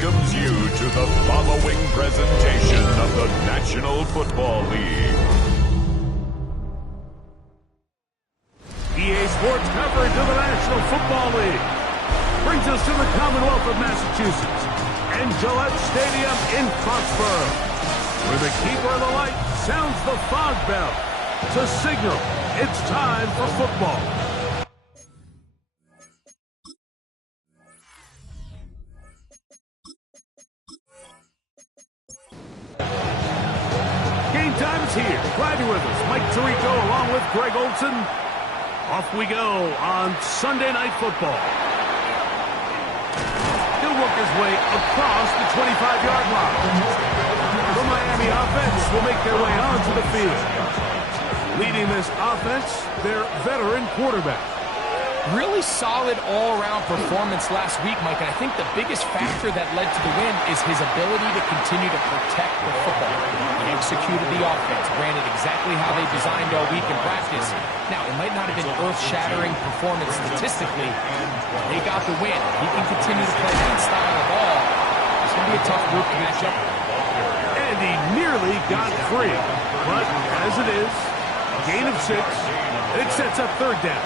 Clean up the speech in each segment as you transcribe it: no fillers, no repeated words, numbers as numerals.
welcomes you to the following presentation of the National Football League. EA Sports coverage of the National Football League brings us to the Commonwealth of Massachusetts and Gillette Stadium in Foxborough, where the keeper of the light sounds the fog bell to signal it's time for football. Game time is here. Glad you're with us. Mike Tirico along with Greg Olson. Off we go on Sunday Night Football. He'll work his way across the 25-yard line. The Miami offense will make their way onto the field. Leading this offense, their veteran quarterback. Really solid all-around performance last week, Mike, and I think the biggest factor that led to the win is his ability to continue to protect the football. He executed the offense, ran it exactly how they designed all week in practice. Now, it might not have been earth-shattering performance statistically. They got the win. He can continue to play that style of ball. It's going to be a tough group to match up with. And he nearly got free. But as it is, a gain of 6. It sets up third down.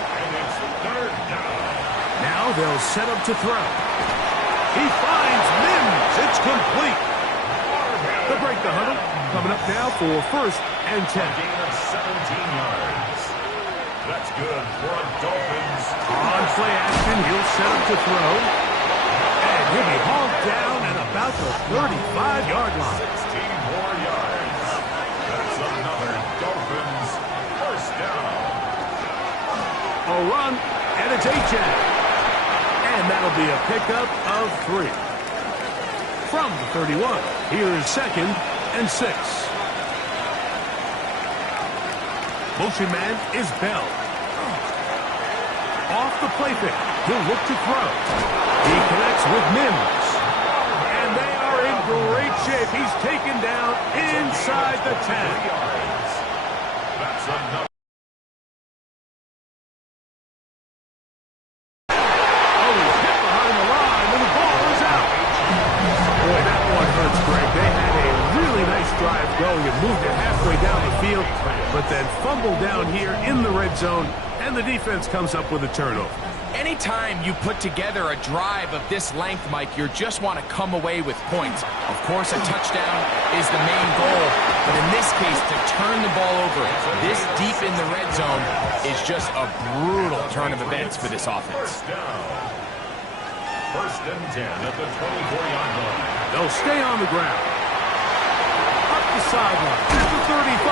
Now they'll set up to throw. He finds Mims. It's complete. They'll break the huddle. Coming up now for first and 10. Gain of 17 yards. That's good for a Dolphins. On play action, he'll set up to throw. And he'll be hauled down at about the 35-yard line. 16 more yards. That's another Dolphins first down. A run, and it's A-Chan. And that'll be a pickup of 3. From the 31, here's second and 6. Motion man is Bell. Off the play fake, he'll look to throw. He connects with Mims. And they are in great shape. He's taken down inside the 10. That's another. Going and moved it halfway down the field, but then fumbled down here in the red zone, and the defense comes up with a turnover. Anytime you put together a drive of this length, Mike, you just want to come away with points. Of course, a touchdown is the main goal, but in this case, to turn the ball over this deep in the red zone is just a brutal turn of events for this offense. First and 10 at the 24-yard line. They'll stay on the ground. The sideline at the 35,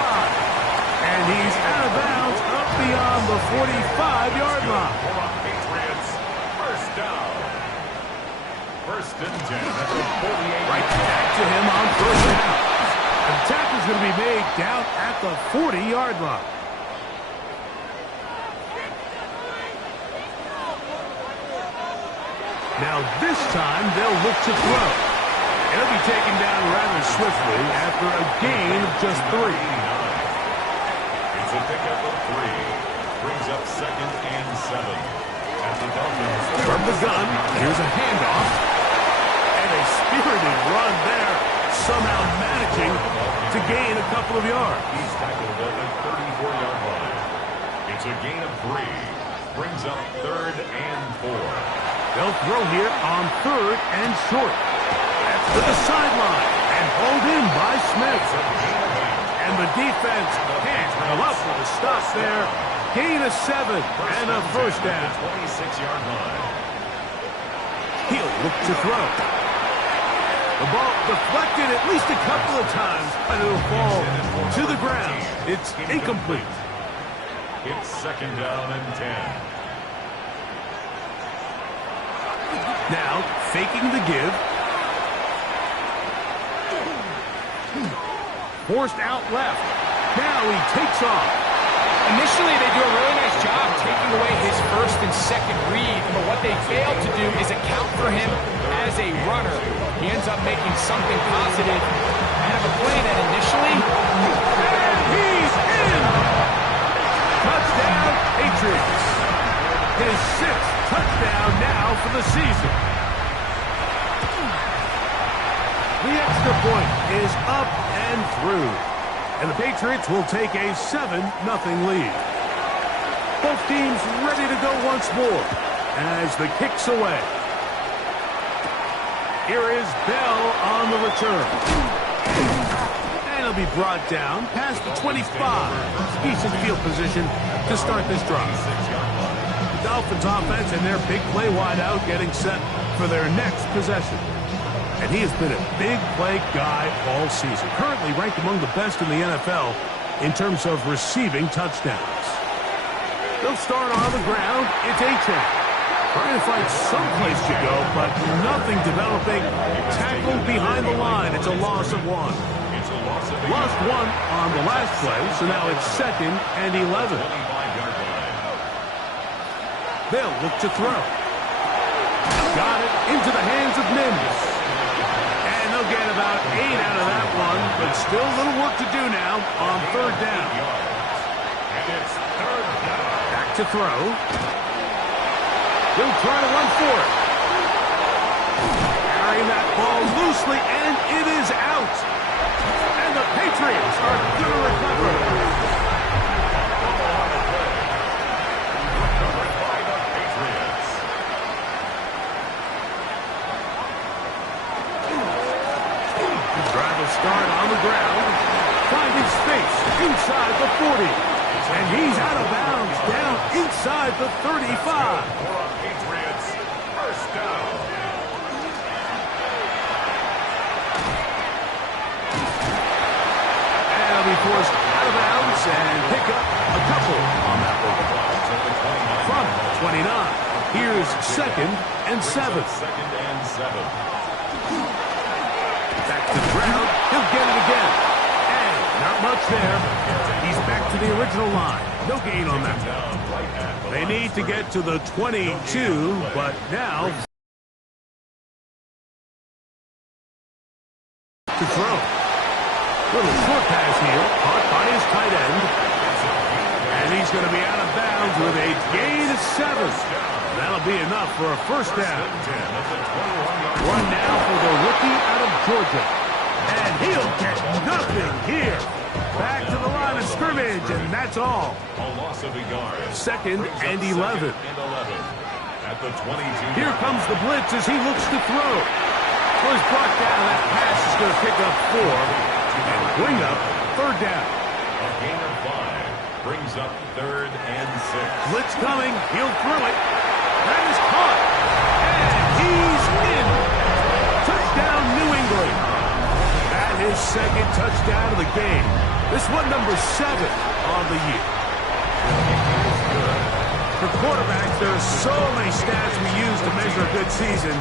and he's out of bounds up beyond the 45-yard line. Patriots first down. First and 10 at the 48. Right back to him on first down. The tackle's going to be made down at the 40-yard line. Now this time they'll look to throw. He'll be taken down rather swiftly after a gain of just 3. It's a pickup of 3. Brings up second and 7. At the Dolphins. From the gun, here's a handoff. And a spirited run there, somehow managing to gain a couple of yards. He's tackled at the 34-yard line. It's a gain of 3. Brings up third and 4. They'll throw here on third and short. To the sideline and hauled in by Smith. And the defense can't come up with a stop there. Gain of 7 and a first down. 26-yard line. He'll look to throw. The ball deflected at least a couple of times, and it'll fall to the ground. It's incomplete. It's second down and 10. Now faking the give. Forced out left. Now he takes off. Initially, they do a really nice job taking away his first and second read, but what they fail to do is account for him as a runner. He ends up making something positive out of a play that initially... And he's in! Touchdown, Patriots. His 6th touchdown now for the season. The extra point is up and through. And the Patriots will take a 7-0 lead. Both teams ready to go once more as the kick's away. Here is Bell on the return. And he'll be brought down past the 25. Decent field position to start this drive. The Dolphins offense and their big play wideout getting set for their next possession. And he has been a big play guy all season. Currently ranked among the best in the NFL in terms of receiving touchdowns. They'll start on the ground. It's A-Chain. Trying to find someplace to go, but nothing developing. Tackled behind the line. It's a loss of 1. Lost 1 on the last play, so now it's 2nd and 11. They'll look to throw. Got it into the hands of Mims. And they'll get about 8 out of that one, but still a little work to do now on 3rd down. Back to throw. He'll try to run for it. Carrying that ball loosely, and it is out. And the Patriots are going to recover. The drive will start on the ground, finding space inside the 40. And he's out of bounds, down inside the 35. Be forced out of bounds and pick up a couple on that one. From 29, here's 2nd and 7. Back to the ground, he'll get it again. And not much there. He's back to the original line. No gain on that. They need to get to the 22, but now to throw. Little short pass here, caught by his tight end. And he's going to be out of bounds with a gain of 7. That'll be enough for a 1st down. One now for the rookie out of Georgia. And he'll get nothing here. Back to the line of scrimmage, and that's all. A loss of a yard. 2nd and 11. At the 22. Here comes the blitz as he looks to throw. Well, he's brought down. That pass is going to pick up 4. And bring up 3rd down. A gain of 5 brings up 3rd and 6. Blitz coming. He'll throw it. That is caught. And he's in. Touchdown, New England. That is 2nd touchdown of the game. This one number 7 on the year. For quarterbacks, there are so many stats we use to measure a good season.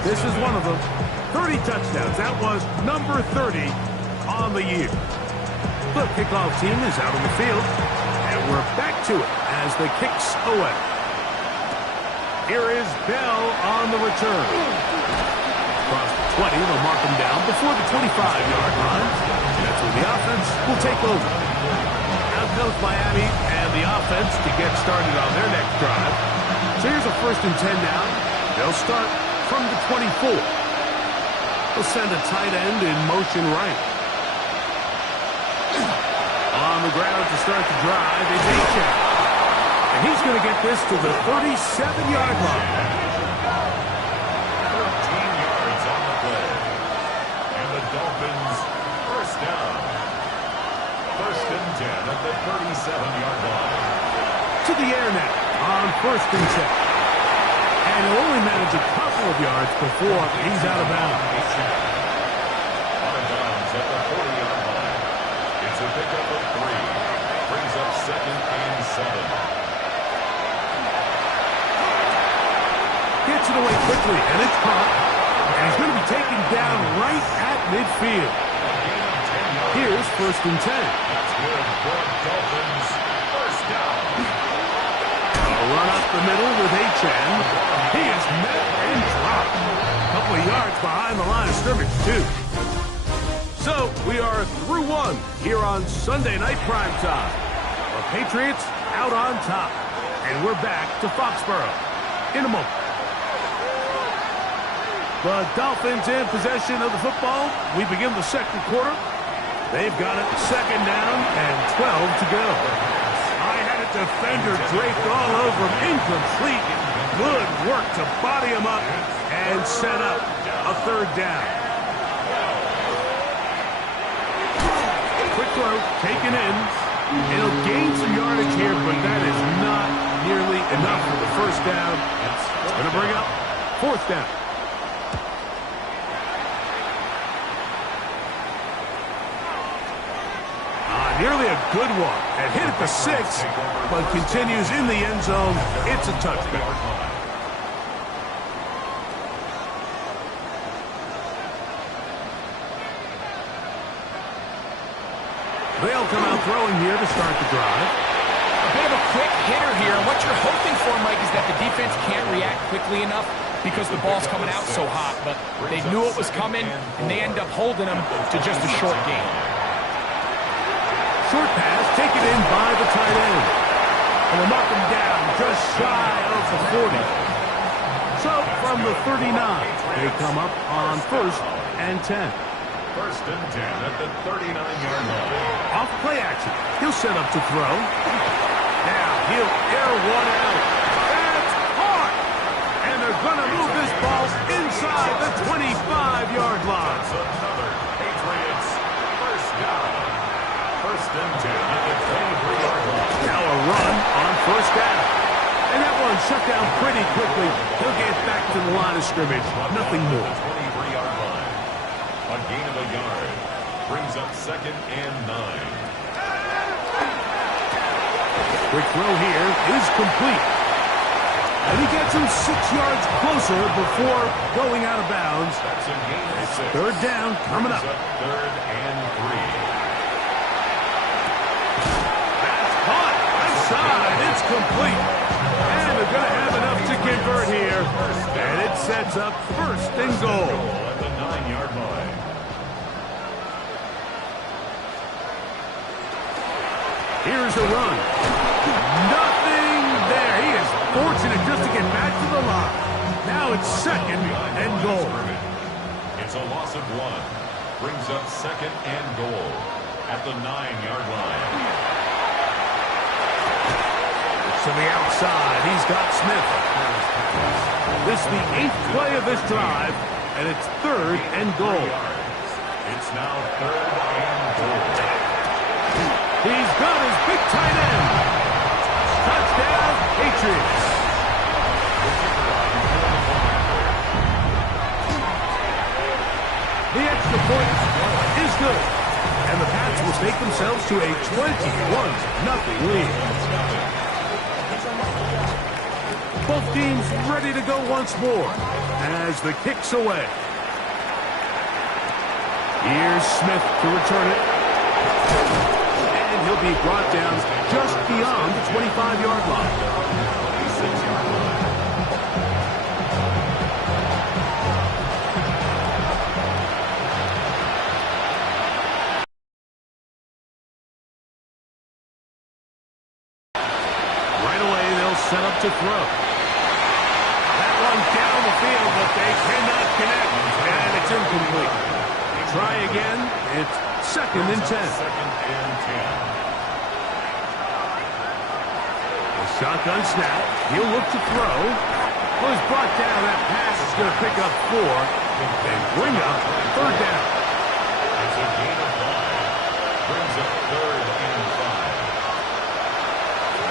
This is one of them. 30 touchdowns. That was number 30 on the year. The kickoff team is out on the field, and we're back to it as the kick's away. Here is Bell on the return. Across the 20, they'll mark him down before the 25-yard line. That's where the offense will take over. Out comes Miami and the offense to get started on their next drive. So here's a 1st and 10 now. They'll start from the 24. They'll send a tight end in motion right. On the ground to start the drive is A-Chain. And he's going to get this to the 37-yard line. 13 yards on the play. And the Dolphins 1st down. 1st and 10 at the 37-yard line. To the air now on 1st and 10. And he'll only manage a couple of yards before he's out of bounds. Out of bounds at the 40-yard line. It's a pickup of 3. Brings up 2nd and 7. Gets it away quickly, and it's caught. And he's going to be taken down right at midfield. Here's 1st and 10. That's good for Dolphins. 1st down. A run up the middle with A-Chain. He is met and dropped. A couple of yards behind the line of scrimmage, too. So, we are through 1 here on Sunday Night Primetime. The Patriots out on top. And we're back to Foxborough in a moment. The Dolphins in possession of the football. We begin the second quarter. They've got it second down and 12 to go. I had a defender draped all over him. Incomplete. Good work to body him up and set up a third down. Quick throw, taken in. He'll gain some yardage here, but that is not nearly enough for the first down. It's going to bring up fourth down. Nearly a good one. It hit at the 6, but continues in the end zone. It's a touchback. They'll come out throwing here to start the drive. A bit of a quick hitter here, and what you're hoping for, Mike, is that the defense can't react quickly enough because the ball's coming out so hot. But they knew it was coming, and they end up holding them to just a short gain. Short pass taken in by the tight end. And they'll mark him down just shy of the 40. So from the 39, they come up on first and 10. First and 10 at the 39-yard line. Off play action. He'll set up to throw. Now he'll air one out. That's hard. And they're going to move this ball inside the 25-yard line. That's another Patriots first down. First and 10 at the 23-yard line. Now a run on first down. And that one shut down pretty quickly. He'll get back to the line of scrimmage. Nothing more. 23-yard line. A gain of a yard. Brings up second and 9. Quick throw here is complete. And he gets him 6 yards closer before going out of bounds. That's a gain of 6. Third down coming up. Third and 3. It's complete. And they're going to have enough to convert here. And it sets up first and goal. At the 9-yard line. Here's a run. Nothing there. He is fortunate just to get back to the line. Now it's second and goal. It's a loss of 1. Brings up second and goal at the 9-yard line. To the outside, he's got Smith. This is the 8th play of this drive, and it's third and goal. It's now third and goal. He's got his big tight end. Touchdown, Patriots. The extra point is good, and the Pats will take themselves to a 21-0 lead. Both teams ready to go once more as the kick's away. Here's Smith to return it. And he'll be brought down just beyond the 25-yard line. 26-yard line. Right away, they'll set up to throw. Down the field, but they cannot connect, and it's incomplete. Try again. It's second and 10. Second and 10. A shotgun snap. He'll look to throw. Well, he's brought down. That pass is going to pick up 4 and bring up third down. It's a gain of 5. Brings up third and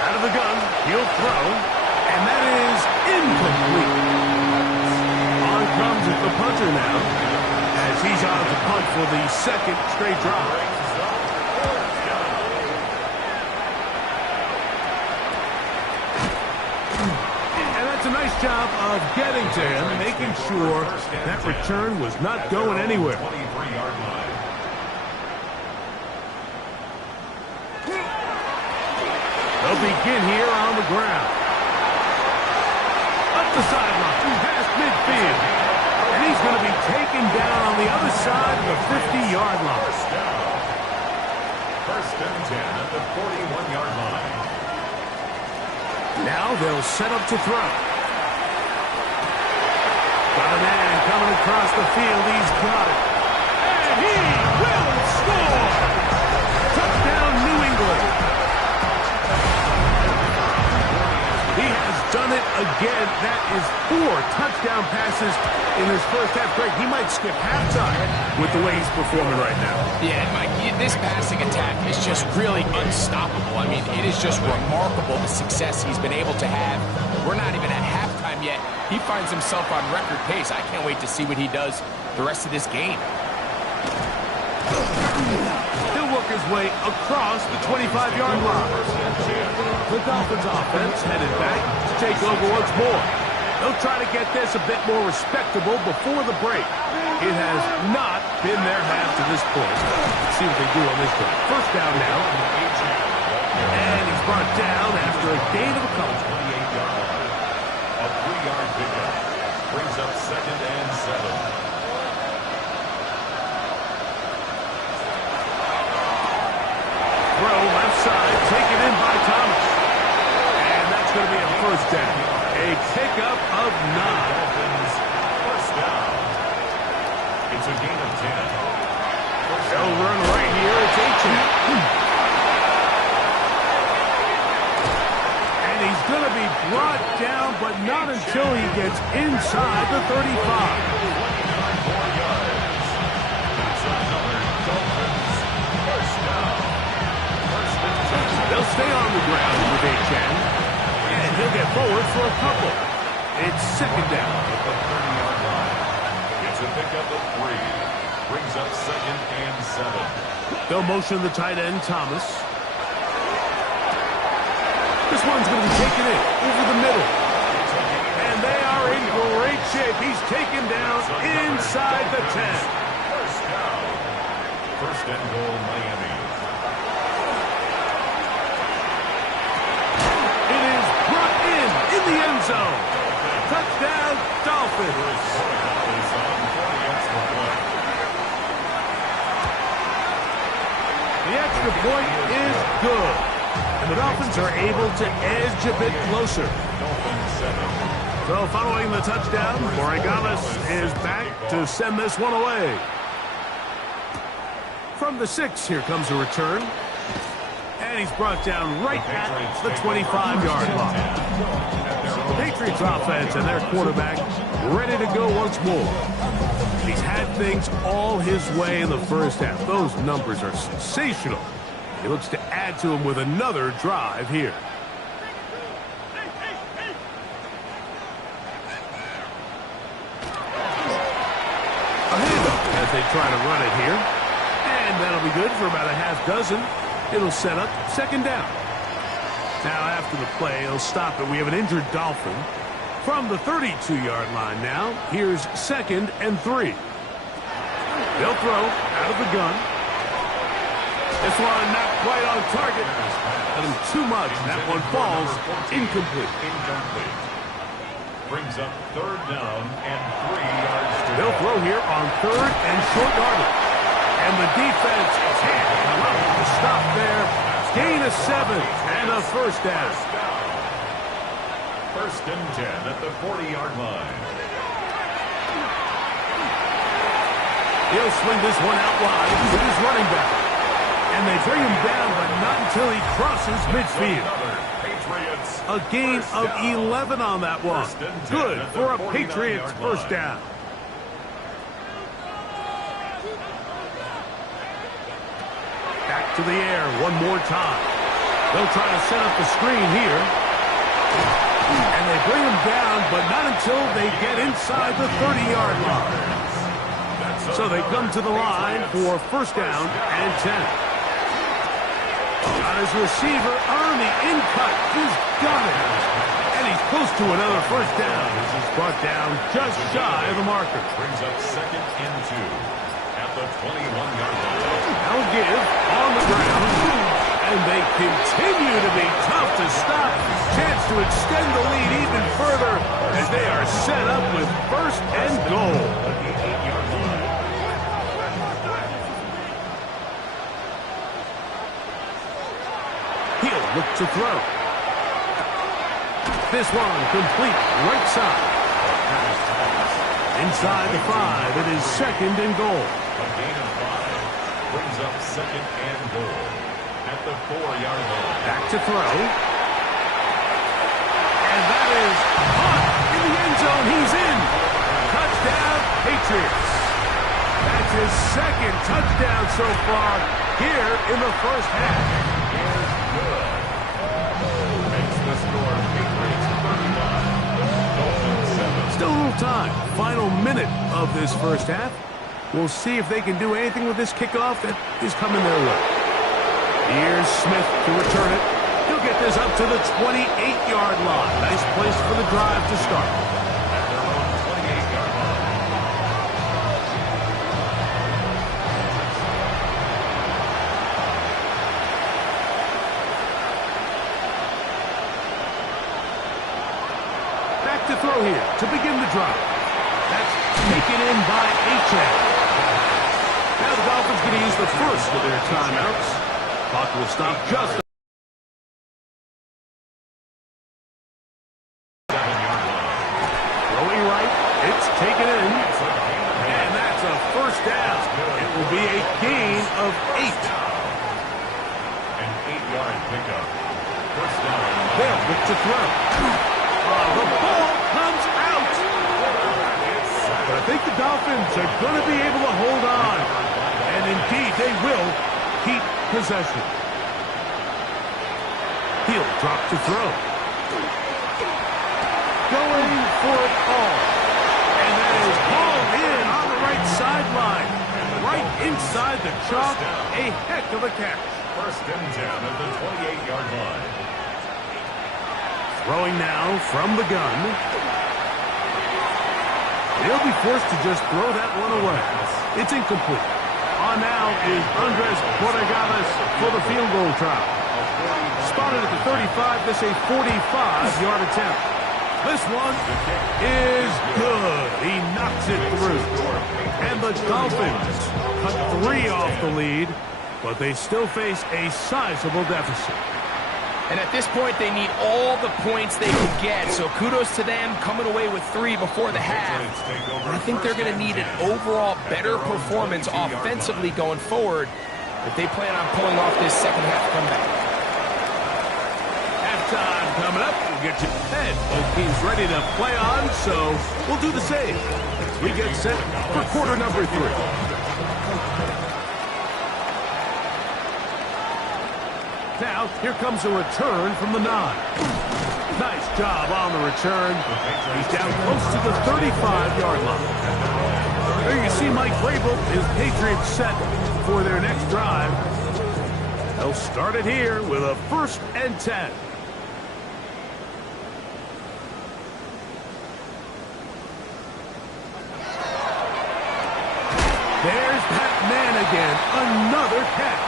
5. Out of the gun. He'll throw, and that is incomplete. On comes the punter now, as he's on to punt for the second straight drive. And that's a nice job of getting to him, making sure that return was not going anywhere. 23-yard line. They'll begin here on the ground. Up the sideline, past midfield. And he's going to be taken down on the other side of the 50-yard line. First and 10 at the 41-yard line. Now they'll set up to throw. Got a man coming across the field. He's got it. And he will score! Touchdown, New England. He has done it again. That is 4 touchdown passes in his first half. Greg, he might skip halftime with the way he's performing right now. Yeah, Mike, this passing attack is just really unstoppable. I mean, it is just remarkable the success he's been able to have. We're not even at halftime yet. He finds himself on record pace. I can't wait to see what he does the rest of this game. He'll work his way across the 25-yard line. The Dolphins offense headed back to take over once more. They'll try to get this a bit more respectable before the break. It has not been their half to this point. Let's see what they do on this one. First down now. And he's brought down after a gain of a couple. 28-yard line. A 3-yard pickup. Brings up 2nd and 7. Throw left side, taken in by Thomas. And that's going to be a first down. A pickup of 9. Dolphins, first down. It's a gain of 10. They'll run right here. It's H. And he's going to be brought down, but not until he gets inside the 35. 4 yards. That's another Dolphins first down. First and 10. They'll stay on the ground with H.N. And he'll get forward for a couple. It's second down. At the 30-yard line. It's a pickup of 3. Brings up 2nd and 7. They'll motion the tight end, Thomas. This one's going to be taken in over the middle. And they are in great shape. He's taken down inside the 10. First down. First and goal, Miami. It is brought in the end zone. Touchdown, Dolphins. Is on for the extra point. The extra point is good. And the Dolphins are able to edge a bit closer. Dolphins 7. So following the touchdown, Borregales is back to send this one away. From the 6, here comes a return. And he's brought down right at the 25-yard line. The Patriots offense and their quarterback ready to go once more. He's had things all his way in the first half. Those numbers are sensational. He looks to add to him with another drive here. A handoff as they try to run it here. And that'll be good for about a half dozen. It'll set up second down. Now after the play, he'll stop it. We have an injured Dolphin. From the 32-yard line now, here's 2nd and 3. They'll throw out of the gun. This one not quite on target. Too much. That one falls incomplete. Brings up 3rd down and 3 yards to They'll go. throw here on 3rd and short yardage. And the defense can't allow it to stop there. Gain of 7 and a first down. First and 10 at the 40-yard line. He'll swing this one out wide with his running back. And they bring him down, but not until he crosses midfield. Patriots. A gain of 11 on that one. Good for a Patriots first down. Back to the air one more time. They'll try to set up the screen here. And they bring him down, but not until they get inside the 30-yard line. So they come to the line for first down and 10. On his receiver on the in-cut. He's got it. And he's close to another first down. This is brought down just shy of the marker. Brings up 2nd and 2 at the 21-yard line. Now give on the ground. And they continue to be tough to stop. Chance to extend the lead even further as they are set up with first and goal. At the 8-yard line. He'll look to throw. This one complete right side. Inside the 5, it is 2nd and goal. A gain of 5 brings up 2nd and goal at the 4-yard line. Back to throw. And that is caught in the end zone. He's in. Touchdown, Patriots. That's his 2nd touchdown so far here in the first half. Is good. Makes the score Patriots 35. Dolphins 7. Still a little time. Final minute of this first half. We'll see if they can do anything with this kickoff that is coming their way. Here's Smith to return it. He'll get this up to the 28-yard line. Nice place for the drive to start. At their own 28-yard line. Back to throw here to begin the drive. That's taken in by H.A. Now the Dolphins going to use the first of their timeouts. Clock will stop just. 7-yard line. Throwing right, it's taken in. And that's a first down. It will be a gain of 8. An 8-yard pickup. First down. They'll look to throw. The ball comes out. But I think the Dolphins are going to be able to hold on. And indeed, they will keep possession. He'll drop to throw. Going for it all. And that is hauled in on the right sideline. Right inside the chalk. A heck of a catch. First and 10 at the 28-yard line. Throwing now from the gun. He'll be forced to just throw that one away. It's incomplete. On now is Andres Borregales for the field goal try. Spotted at the 35. This a 45-yard attempt. This one is good. He knocks it through. And the Dolphins cut 3 off the lead, but they still face a sizable deficit. And at this point, they need all the points they can get. So kudos to them coming away with 3 before the half. I think they're going to need an overall better performance offensively going forward if they plan on pulling off this second half comeback. Halftime coming up. We'll get you ahead. Both teams ready to play on, so we'll do the same. We get set for quarter number 3. Now, here comes a return from the 9. Nice job on the return. He's down close to the 35-yard line. There you see Mike Vrabel, his Patriots set for their next drive. They'll start it here with a 1st and 10. There's that man again. Another catch.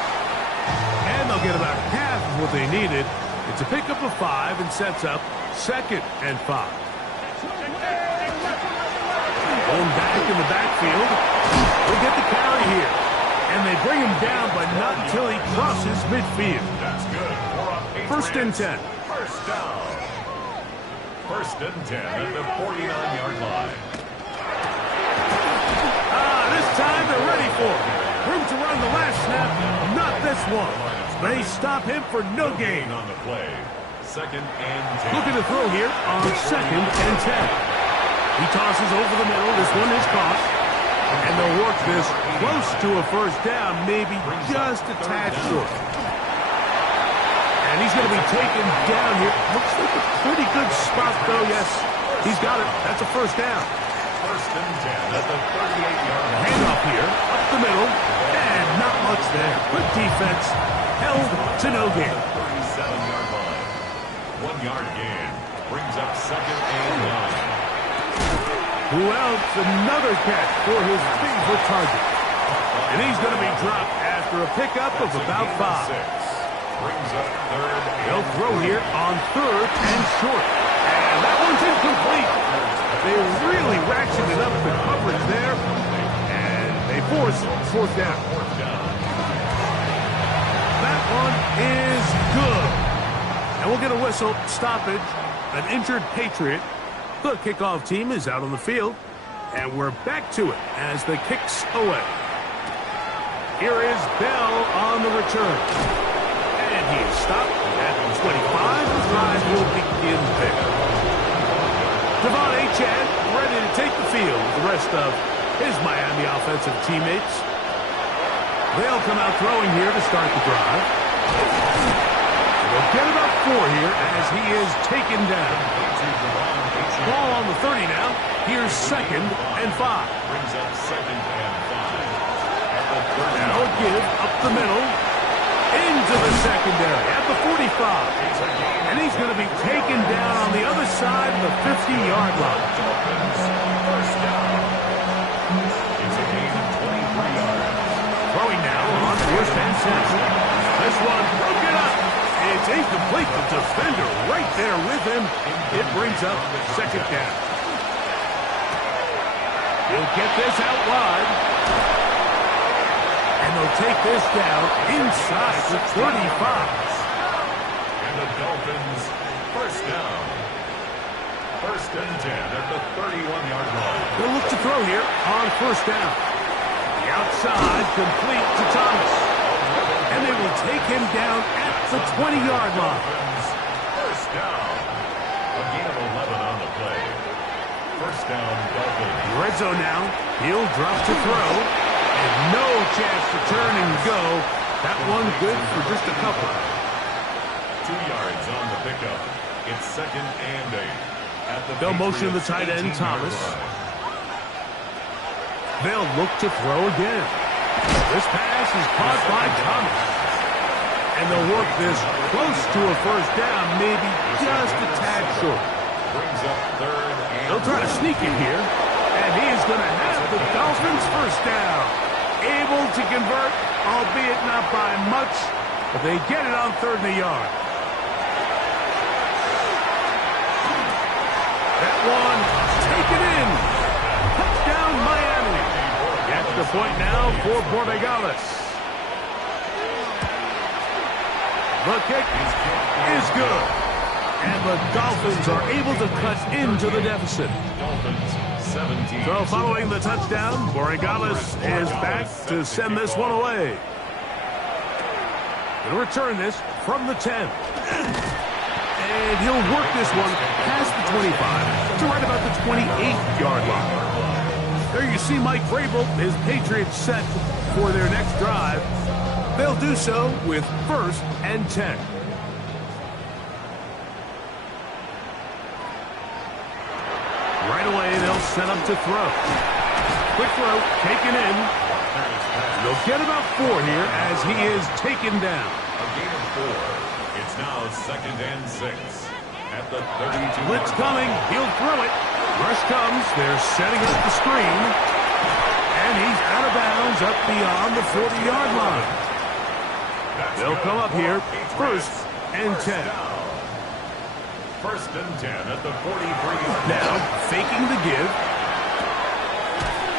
And they'll get about half of what they needed. It's a pickup of 5 and sets up 2nd and 5. Going back in the backfield. We'll get the carry here. And they bring him down, but not until he crosses midfield. That's good. 1st and 10. First down. 1st and 10 at the 49-yard line. This time they're ready for it. Room to run the last snap. Not this one. They stop him for no gain. On the play. 2nd and 10. Looking to throw here on 2nd and 10. He tosses over the middle. This one is caught. And they'll work this close to a first down, maybe just a tad short. And he's going to be taken down here. Looks like a pretty good spot, though. Yes, he's got it. That's a first down. 1st and 10 at the 38-yard line. Handoff here, up the middle, and not much there. Good defense, held to no gain. 37-yard line. 1-yard gain brings up 2nd and 9. Who else? Another catch for his favorite target. And he's going to be dropped after a pickup of about 5. Brings up 3rd. They'll throw here on 3rd and short. And that one's incomplete. They really ratcheted up the coverage there. And they force 4th down. That one is good. And we'll get a whistle, stoppage, an injured Patriot. The kickoff team is out on the field. And we're back to it as the kick's away. Here is Bell on the return. And he is stopped at 25. The drive will begin there. Devon Achane ready to take the field with the rest of his Miami offensive teammates. They'll come out throwing here to start the drive. They'll get about 4 here as he is taken down. Ball on the 30 now. Here's 2nd and 5. Brings up 2nd and 5. Now a give up the middle. Into the secondary at the 45. And he's going to be taken down on the other side of the 50-yard line. Dolphins first down. It's a gain of 23 yards. Throwing now on 4th and 10. This one broken up. It's incomplete. The defender right there with him. It brings up 2nd down. He'll get this out wide. And they'll take this down inside the 35. And the Dolphins first down. 1st and 10 at the 31-yard line. They'll look to throw here on 1st down. The outside complete to Thomas. And they will take him down at the 20-yard line. First down. A gain of 11 on the play. First down, Dolphins. Red zone now. He'll drop to throw. And no chance to turn and go. That one good for just a couple. 2 yards on the pickup. It's 2nd and 8. At the They'll motion the tight end, Thomas. They'll look to throw again. This pass is caught by Thomas. And they'll work this close to a first down, maybe just a tad short. Brings up 3rd and They'll try to sneak it here. And he's going to have the Dolphins first down. Able to convert, albeit not by much, but they get it on 3rd and a yard. That one taken in. Touchdown, Miami. Extra point now for Borregales. The kick is good. And the Dolphins are able to cut into the deficit. Dolphins 17. So following the touchdown, Borregales is back to send this one away. He'll return this from the 10. And he'll work this one past the 25 to right about the 28-yard line. There you see Mike Vrabel, his Patriots set for their next drive. They'll do so with 1st and 10. Right away, they'll set up to throw. Quick throw, taken in. They'll get about 4 here as he is taken down. A gain of 4. It's now 2nd and 6. At the 32. Blitz coming. He'll throw it. Rush comes. They're setting up the screen. And he's out of bounds up beyond the 40-yard line. They'll come up here 1st and 10. 1st and 10 at the 43-yard line. Now, faking the give.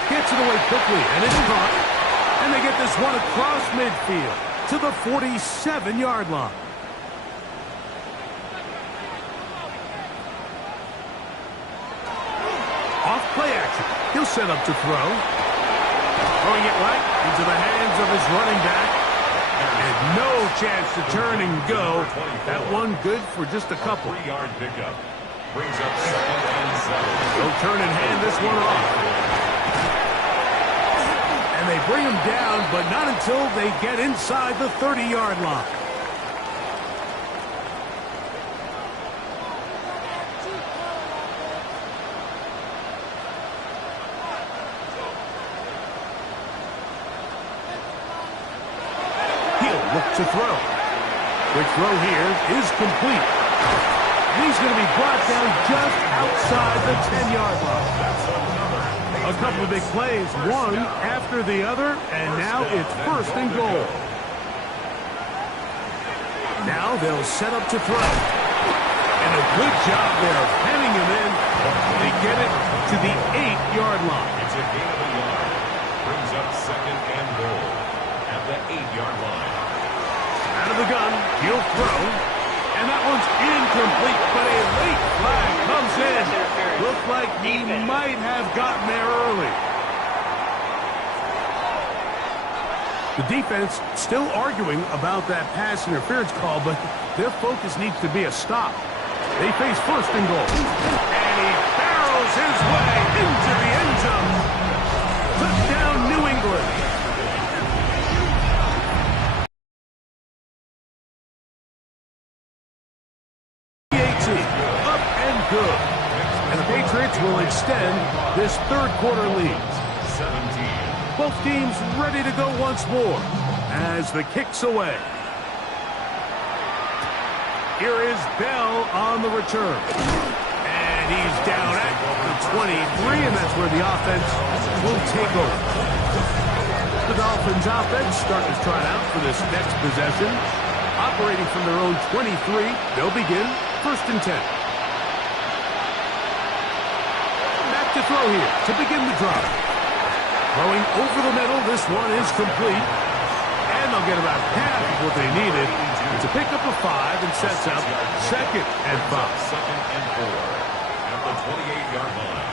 Gets it away quickly, and it's caught. And they get this one across midfield to the 47-yard line. Off play action. He'll set up to throw. Throwing it right into the hands of his running back. And no chance to turn and go. That one good for just a couple. 3-yard pickup. Brings up 2nd and 7. They'll turn and hand this one off. And they bring him down, but not until they get inside the 30-yard line. Look to throw. Quick throw here is complete. And he's going to be brought down just outside the 10-yard line. A couple of big plays, one after the other, and now it's 1st and goal. Now they'll set up to throw. And a good job there of heading him in. They get it to the 8-yard line. It's a gain of a yard. Brings up 2nd and goal at the 8-yard line. Out of the gun, he'll throw. And that one's incomplete, but a late flag comes in. Looks like he might have gotten there early. The defense still arguing about that pass interference call, but their focus needs to be a stop. They face first and goal. And he barrels his way into the end zone. Touchdown, New England. Up and good. And the Patriots will extend this third quarter lead. 17. Both teams ready to go once more as the kick's away. Here is Bell on the return. And he's down at the 23, and that's where the offense will take over. The Dolphins offense starting to trot out for this next possession. Operating from their own 23, they'll begin first and 10. Back to throw here to begin the drive. Throwing over the middle, this one is complete. And they'll get about half of what they needed to pick up a 5 and sets up second and 5. Second and 4 at the 28-yard line.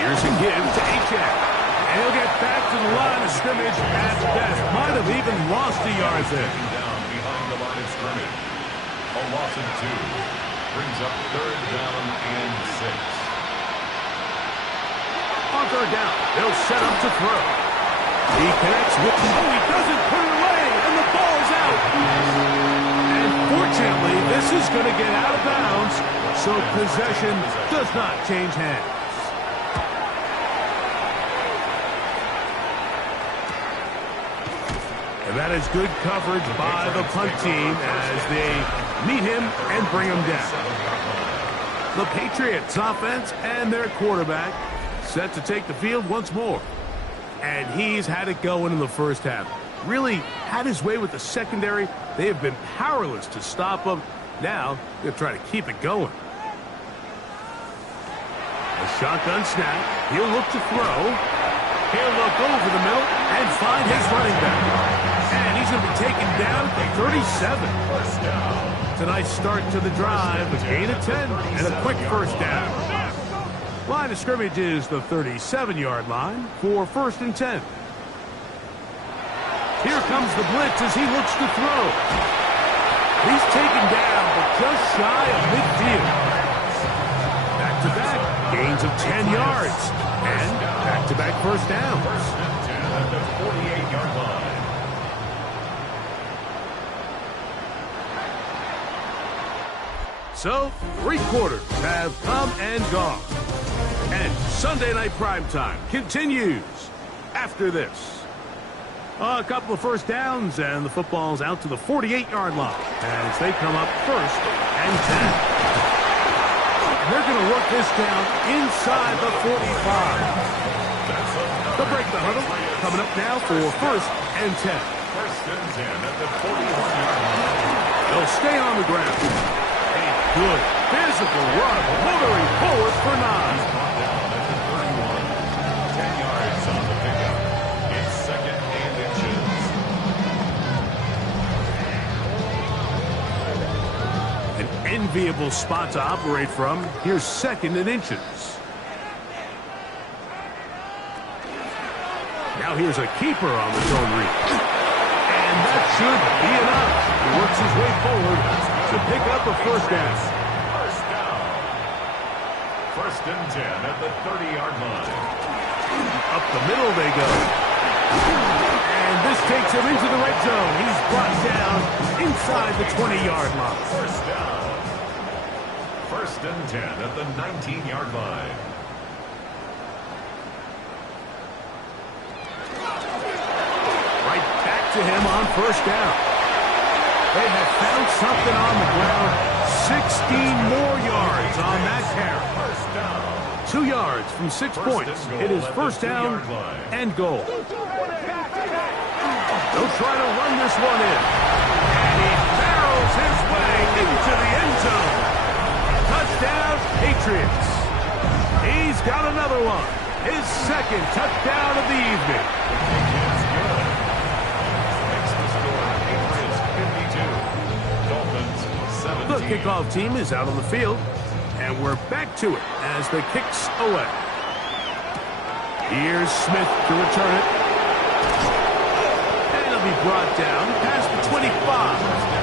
Here's a give to Achak. And he'll get back to the line of scrimmage at best. Might have even lost a yard there. Down behind the line of scrimmage. A loss of 2 brings up third down and 6. On third down, they'll set up to throw. He connects with, he doesn't put it away, and the ball's out. And fortunately, this is going to get out of bounds, so possession does not change hands. And that is good coverage by the punt team as they meet him and bring him down. The Patriots offense and their quarterback set to take the field once more. And he's had it going in the first half. Really had his way with the secondary. They have been powerless to stop him. Now they're trying to keep it going. A shotgun snap. He'll look to throw. He'll look over the middle and find his running back. And he's going to be taken down at the 37. It's a nice start to the drive. A gain of 10 and a quick first down. Line of scrimmage is the 37-yard line for first and 10. Here comes the blitz as he looks to throw. He's taken down, but just shy of midfield. Back-to-back gains of 10 yards. And back-to-back first downs. First and 10 at the 48-yard line. So, 3 quarters have come and gone. And Sunday Night Primetime continues after this. A couple of first downs, and the football's out to the 48-yard line as they come up first and 10. And they're going to work this down inside the 45. They'll break the huddle. Coming up now for first and 10. First and 10 at the 41-yard line. They'll stay on the ground. A good physical run, motoring forward for 9. Brought down at the 31. 10 yards on the pickup. It's second and inches. An enviable spot to operate from. Here's second and inches. Now here's a keeper on the zone read. And that should be enough. He works his way forward to pick up a first down. First down. First and 10 at the 30-yard line. Up the middle they go. And this takes him into the red zone. He's brought down inside the 20-yard line. First down. First and 10 at the 19-yard line. Right back to him on first down. They have found something on the ground. 16 more yards on that carry. First down. 2 yards from 6 points. It is first down and goal. They'll try to run this one in. And he barrels his way into the end zone. Touchdown, Patriots. He's got another one. His second touchdown of the evening. It's good. Makes the score Patriots 52. kickoff team is out on the field, and we're back to it as the kick's away. Here's Smith to return it. And it'll be brought down past the 25.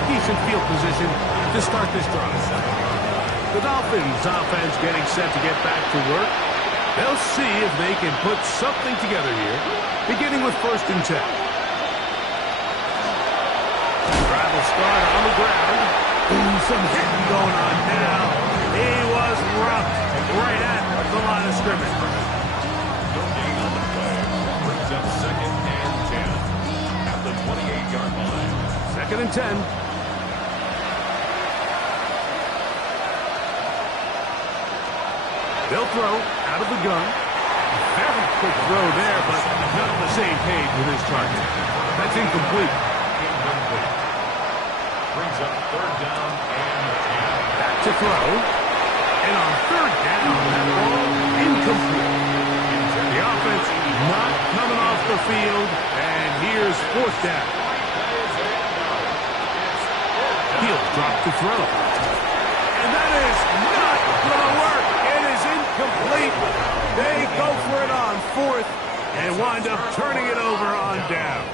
Decent field position to start this drive. The Dolphins offense getting set to get back to work. They'll see if they can put something together here, beginning with 1st and 10. Drive will start on the ground. Ooh, some hitting going on now. He was roughed right at the line of scrimmage. No gain on the play. Brings up 2nd and 10 at the 28-yard line. 2nd and 10. They'll throw out of the gun. Very quick throw there, but not on the same page with his target. That's incomplete. Brings up 3rd down and 10. Back to throw. And on 3rd down, that ball incomplete. The offense not coming off the field. And here's 4th down. He'll drop to throw. And that is not going to work. It is incomplete. They go for it on 4th and wind up turning it over on down.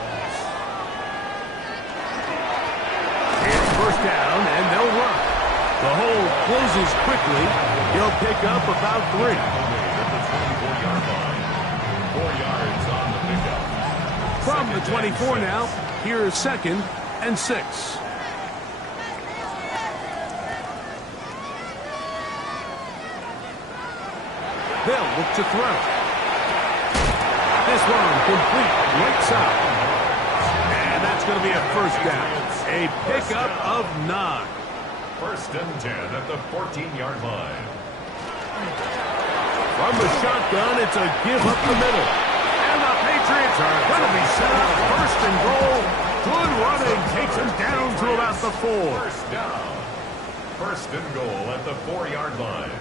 It's 1st down, and they'll run. The hole closes quickly. He'll pick up about 3. At the 24-yard line. 4 yards on the pickup. From the 24 now, here's 2nd and 6. They'll look to throw. This one complete right side. And that's going to be a 1st down. A pickup of 9. 1st and 10 at the 14-yard line. From the shotgun, it's a give up the middle. And the Patriots are going to be set up 1st and goal. Good running takes him down to about the 4. 1st down. 1st and goal at the 4-yard line.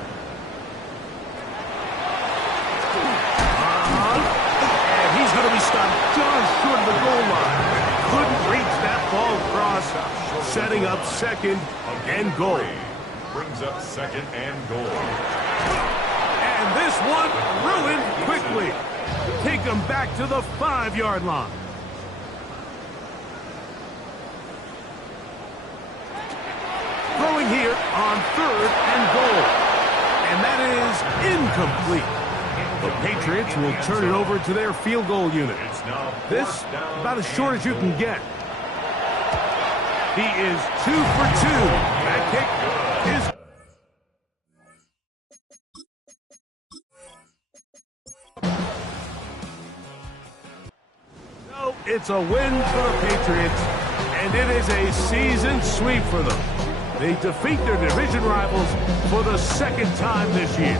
And he's going to be stopped just short of the goal line. Couldn't reach that ball across, setting up 2nd and goal. Brings up 2nd and goal. And this one ruined quickly. Take him back to the 5-yard line. Throwing here on 3rd and goal. And that is incomplete. The Patriots will turn it over to their field goal unit. This about as short as you can get. He is 2 for 2. That kick is... No, it's a win for the Patriots, and it is a season sweep for them. They defeat their division rivals for the 2nd time this year.